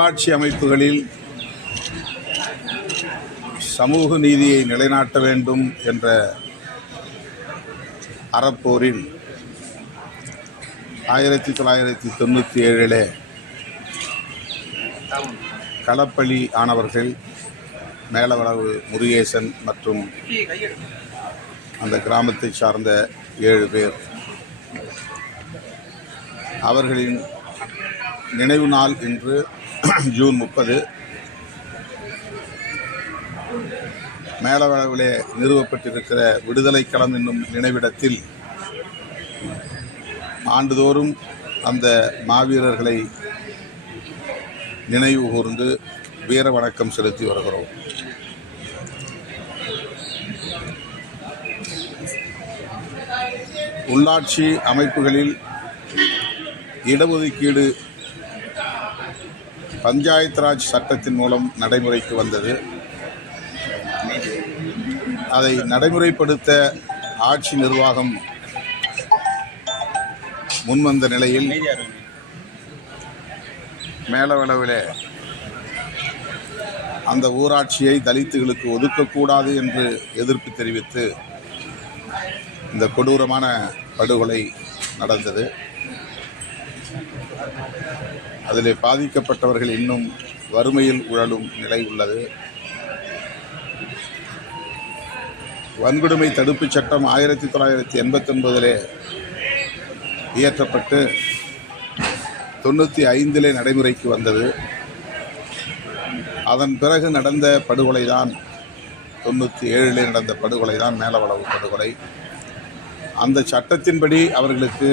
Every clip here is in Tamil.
உள்ளாட்சி அமைப்புகளில் சமூக நீதியை நிலைநாட்ட வேண்டும் என்ற அறப்போரில் ஆயிரத்தி தொள்ளாயிரத்தி தொண்ணூற்றி ஏழிலே களப்பலி ஆனவர்கள் மேலவளவு முருகேசன் மற்றும் அந்த கிராமத்தை சார்ந்த ஏழு பேர். அவர்களின் நினைவு நாள் இன்று ஜூன் முப்பது. மேலவளவிலே நிறுவப்பட்டிருக்கிற விடுதலை களம் என்னும் நினைவிடத்தில் ஆண்டுதோறும் அந்த மாவீரர்களை நினைவு கூர்ந்து வீர வணக்கம் செலுத்தி வருகிறோம். உள்ளாட்சி அமைப்புகளில் இடஒதுக்கீடு பஞ்சாயத்து ராஜ் சட்டத்தின் மூலம் நடைமுறைக்கு வந்தது. அதை நடைமுறைப்படுத்த ஆட்சி நிர்வாகம் முன்வந்த நிலையில் மேலவளவில் அந்த ஊராட்சியை தலித்துகளுக்கு ஒதுக்கக்கூடாது என்று எதிர்ப்பு தெரிவித்து இந்த கொடூரமான படுகொலை நடந்தது. அதில் பாதிக்கப்பட்டவர்கள் இன்னும் வறுமையில் உழலும் நிலை உள்ளது. வன்கொடுமை தடுப்புச் சட்டம் ஆயிரத்தி தொள்ளாயிரத்தி எண்பத்தொன்பதிலே இயற்றப்பட்டு தொண்ணூற்றி ஐந்திலே நடைமுறைக்கு வந்தது. அதன் பிறகு நடந்த படுகொலை தான் தொண்ணூற்றி ஏழிலே நடந்த படுகொலை தான் மேலவளவு படுகொலை. அந்த சட்டத்தின்படி அவர்களுக்கு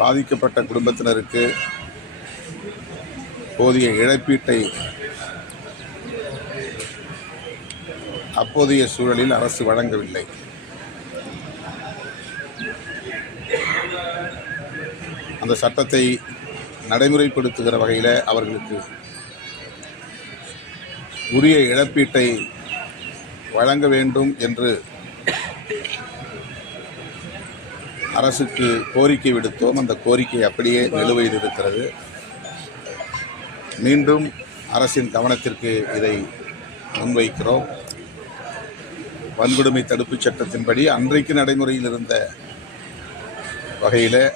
பாதிக்கப்பட்ட குடும்பத்தினருக்கு போதிய இழப்பீட்டை அப்போதைய சூழலில் அரசு வழங்கவில்லை. அந்த சட்டத்தை நடைமுறைப்படுத்துகிற வகையில் அவர்களுக்கு உரிய இழப்பீட்டை வழங்க வேண்டும் என்று அரசுக்கு கோரிக்கை விடுத்தோம். அந்த கோரிக்கை அப்படியே நிலுவையில் இருக்கிறது. மீண்டும் அரசின் கவனத்திற்கு இதை முன்வைக்கிறோம். வன்கொடுமை தடுப்புச் சட்டத்தின்படி அன்றைக்கு நடைமுறையில் இருந்த வகையில்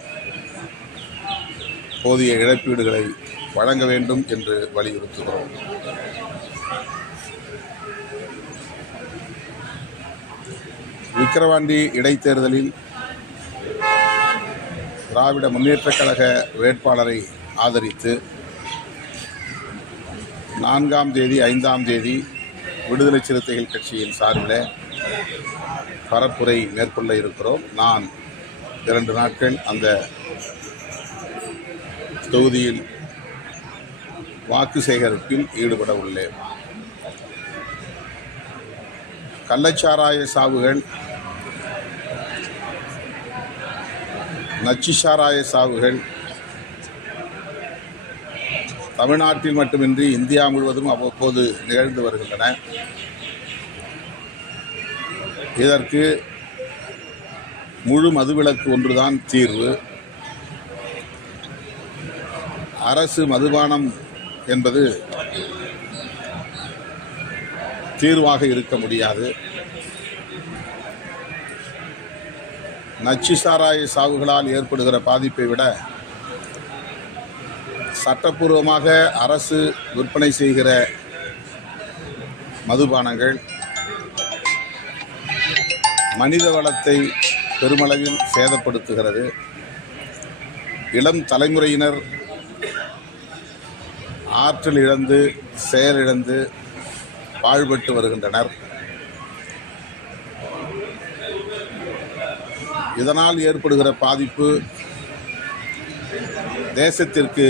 போதிய இழப்பீடுகளை வழங்க வேண்டும் என்று வலியுறுத்துகிறோம். விக்கிரவாண்டி இடைத்தேர்தலில் திராவிட முன்னேற்றக் கழக வேட்பாளரை ஆதரித்து நான்காம் தேதி ஐந்தாம் தேதி விடுதலை சிறுத்தைகள் கட்சியின் சார்பில் பரப்புரை மேற்கொள்ள இருக்கிறோம். நான் இரண்டு நாட்கள் அந்த தொகுதியில் வாக்கு சேகரிப்பில் ஈடுபட உள்ளேன். கள்ளச்சாராய சாவுகள் நச்சு சாராய சாவுகள். தமிழ்நாட்டில் மட்டுமின்றி இந்தியா முழுவதும் அவ்வப்போது நிகழ்ந்து வருகின்றன. இதற்கு முழு மதுவிலக்கு ஒன்றுதான் தீர்வு. அரசு மதுபானம் என்பது தீர்வாக இருக்க முடியாது. நச்சு சாராய சாவுகளால் ஏற்படுகிற பாதிப்பை விட சட்டப்பூர்வமாக அரசு விற்பனை செய்கிற மதுபானங்கள் மனித வளத்தை பெருமளவில் சேதப்படுத்துகிறது. இளம் தலைமுறையினர் ஆற்றல் இழந்து செயலிழந்து பாழ்பட்டு வருகின்றனர். இதனால் ஏற்படுகிற பாதிப்பு தேசத்திற்கு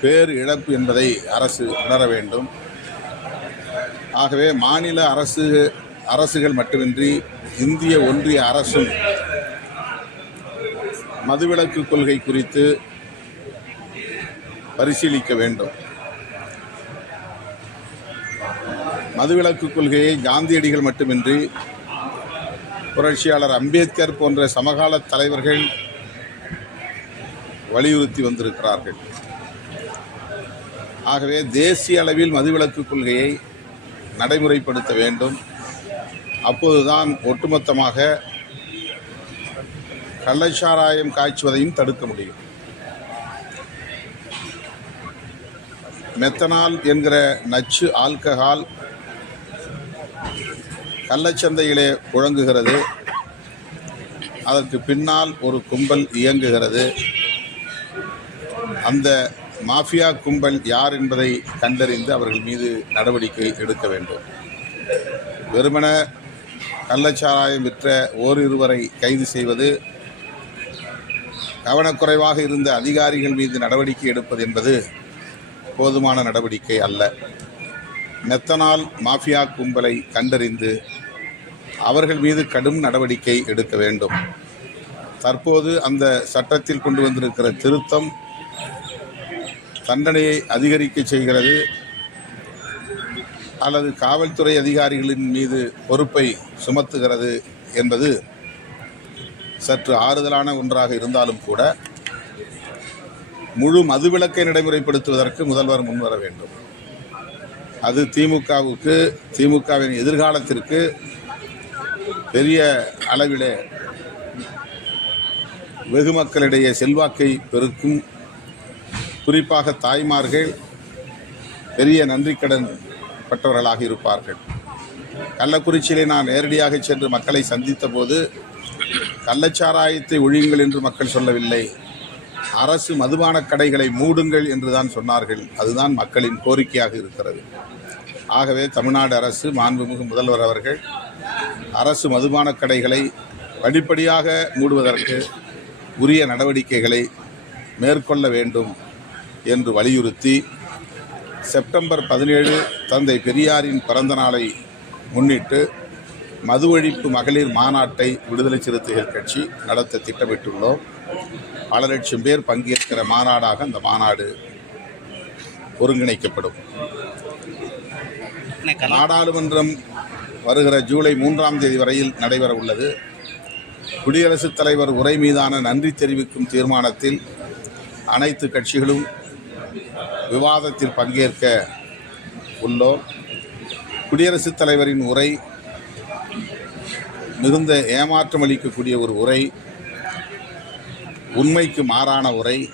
பேர் இழப்பு என்பதை அரசு உணர வேண்டும். ஆகவே மாநில அரசு அரசுகள் மட்டுமின்றி இந்திய ஒன்றிய அரசும் மதுவிலக்கு கொள்கை குறித்து பரிசீலிக்க வேண்டும். மதுவிலக்கு கொள்கையை காந்தியடிகள் மட்டுமின்றி புரட்சியாளர் அம்பேத்கர் போன்ற சமகால தலைவர்கள் வலியுறுத்தி வந்திருக்கிறார்கள். ஆகவே தேசிய அளவில் மதுவிலக்கு கொள்கையை நடைமுறைப்படுத்த வேண்டும். அப்போதுதான் ஒட்டுமொத்தமாக கள்ளச்சாராயம் காய்ச்சுவதையும் தடுக்க முடியும். மெத்தனால் என்கிற நச்சு ஆல்கஹால் கள்ளச்சந்தையிலே புழங்குகிறது. அதற்கு பின்னால் ஒரு கும்பல் இயங்குகிறது. அந்த மாஃபியா கும்பல் யார் என்பதை கண்டறிந்து அவர்கள் மீது நடவடிக்கை எடுக்க வேண்டும். வெறுமன கள்ளச்சாராயம் விற்ற ஓரிருவரை கைது செய்வது கவனக்குறைவாக இருந்த அதிகாரிகள் மீது நடவடிக்கை எடுப்பது என்பது போதுமான நடவடிக்கை அல்ல. மெத்தனால் மாஃபியா கும்பலை கண்டறிந்து அவர்கள் மீது கடும் நடவடிக்கை எடுக்க வேண்டும். தற்போது அந்த சட்டத்தில் கொண்டு வந்திருக்கிற திருத்தம் தண்டனையை அதிகரிக்க செய்கிறது. அல்லது காவல்துறை அதிகாரிகளின் மீது பொறுப்பை சுமத்துகிறது என்பது சற்று ஆறுதலான ஒன்றாக இருந்தாலும் கூட முழு மதுவிலக்கை நடைமுறைப்படுத்துவதற்கு முதல்வர் முன்வர வேண்டும். அது திமுகவுக்கு திமுகவின் எதிர்காலத்திற்கு பெரிய அளவிலே வெகு மக்களிடையே செல்வாக்கை பெருக்கும். குறிப்பாக தாய்மார்கள் பெரிய நன்றிக்கடன் பட்டவர்களாக இருப்பார்கள். கள்ளக்குறிச்சியிலே நான் நேரடியாக சென்று மக்களை சந்தித்த போது கள்ளச்சாராயத்தை ஒழியுங்கள் என்று மக்கள் சொல்லவில்லை. அரசு மதுபான கடைகளை மூடுங்கள் என்றுதான் சொன்னார்கள். அதுதான் மக்களின் கோரிக்கையாக இருக்கிறது. ஆகவே தமிழ்நாடு அரசு மாண்புமிகு முதல்வர் அவர்கள் அரசு மதுபான கடைகளை படிப்படியாக மூடுவதற்கு உரிய நடவடிக்கைகளை மேற்கொள்ள வேண்டும் என்று வலியுறுத்தி செப்டம்பர் பதினேழு தந்தை பெரியாரின் பிறந்த நாளை முன்னிட்டு மது ஒழிப்பு மகளிர் மாநாட்டை விடுதலை சிறுத்தைகள் கட்சி நடத்த திட்டமிட்டுள்ளோம். பல லட்சம் பேர் பங்கேற்கிற மாநாடாக அந்த மாநாடு ஒருங்கிணைக்கப்படும். நாடாளுமன்றம் வருகிற ஜூலை மூன்றாம் தேதி வரையில் நடைபெற உள்ளது. குடியரசுத் தலைவர் உரை மீதான நன்றி தெரிவிக்கும் தீர்மானத்தில் அனைத்து கட்சிகளும் விவாதத்தில் பங்கேற்க உள்ளோம். குடியரசுத் தலைவரின் உரை மிகுந்த ஏமாற்றம் அளிக்கக்கூடிய ஒரு உரை உண்மைக்கு மாறான உரை.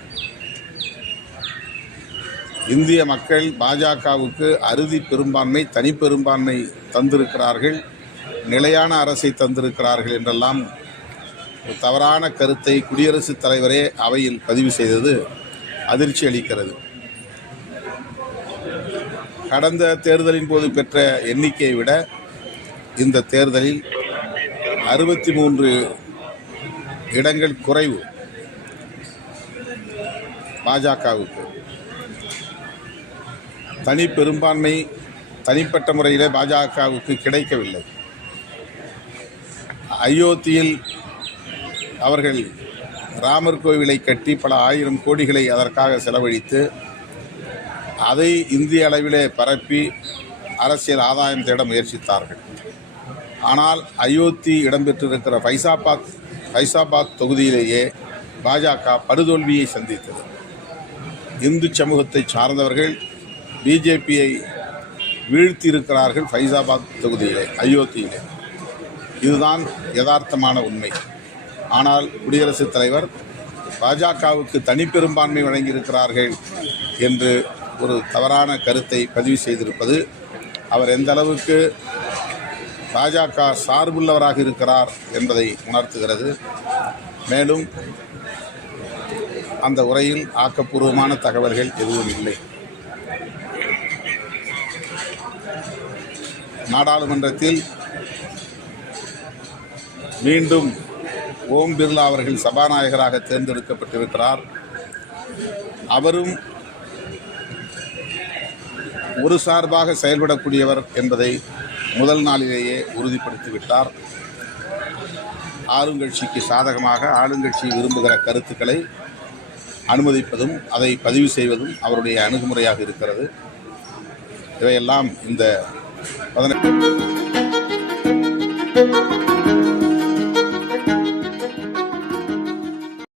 இந்திய மக்கள் பாஜகவுக்கு அறுதி பெரும்பான்மை தனிப்பெரும்பான்மை தந்திருக்கிறார்கள் நிலையான அரசை தந்திருக்கிறார்கள் என்றெல்லாம் தவறான கருத்தை குடியரசுத் தலைவரே அவையில் பதிவு செய்தது அதிர்ச்சி அளிக்கிறது. கடந்த தேர்தலின் போது பெற்ற எண்ணிக்கையை விட இந்த தேர்தலில் அறுபத்தி மூன்று இடங்கள் குறைவு பாஜகவுக்கு. தனி பெரும்பான்மை தனிப்பட்ட முறையிலே பாஜகவுக்கு கிடைக்கவில்லை. அயோத்தியில் அவர்கள் ராமர் கோவிலை கட்டி பல ஆயிரம் கோடிகளை அதற்காக செலவழித்து அதை இந்திய அளவிலே பரப்பி அரசியல் ஆதாயம் தேட முயற்சித்தார்கள். ஆனால் அயோத்தி இடம்பெற்றிருக்கிற ஃபைசாபாத் ஃபைசாபாத் தொகுதியிலேயே பாஜக படுதோல்வியை சந்தித்தது. இந்து சமூகத்தை சார்ந்தவர்கள் பிஜேபியை வீழ்த்தியிருக்கிறார்கள் ஃபைசாபாத் தொகுதியிலே அயோத்தியிலே. இதுதான் யதார்த்தமான உண்மை. ஆனால் குடியரசுத் தலைவர் பாஜகவுக்கு தனிப்பெரும்பான்மை வழங்கியிருக்கிறார்கள் என்று ஒரு தவறான கருத்தை பதிவு செய்திருப்பது அவர் எந்த அளவுக்கு பாஜக சார்புள்ளவராக இருக்கிறார் என்பதை உணர்த்துகிறது. மேலும் அந்த உரையில் ஆக்கப்பூர்வமான தகவல்கள் எதுவும் இல்லை. நாடாளுமன்றத்தில் மீண்டும் ஓம் பிர்லா அவர்கள் சபாநாயகராக தேர்ந்தெடுக்கப்பட்டிருக்கிறார். அவரும் ஒரு சார்பாக செயல்படக்கூடியவர் என்பதை முதல் நாளிலேயே உறுதிப்படுத்திவிட்டார். ஆளுங்கட்சிக்கு சாதகமாக ஆளுங்கட்சி விரும்புகிற கருத்துக்களை அனுமதிப்பதும் அதை பதிவு செய்வதும் அவருடைய அணுகுமுறையாக இருக்கிறது. இவையெல்லாம் இந்த I don't know.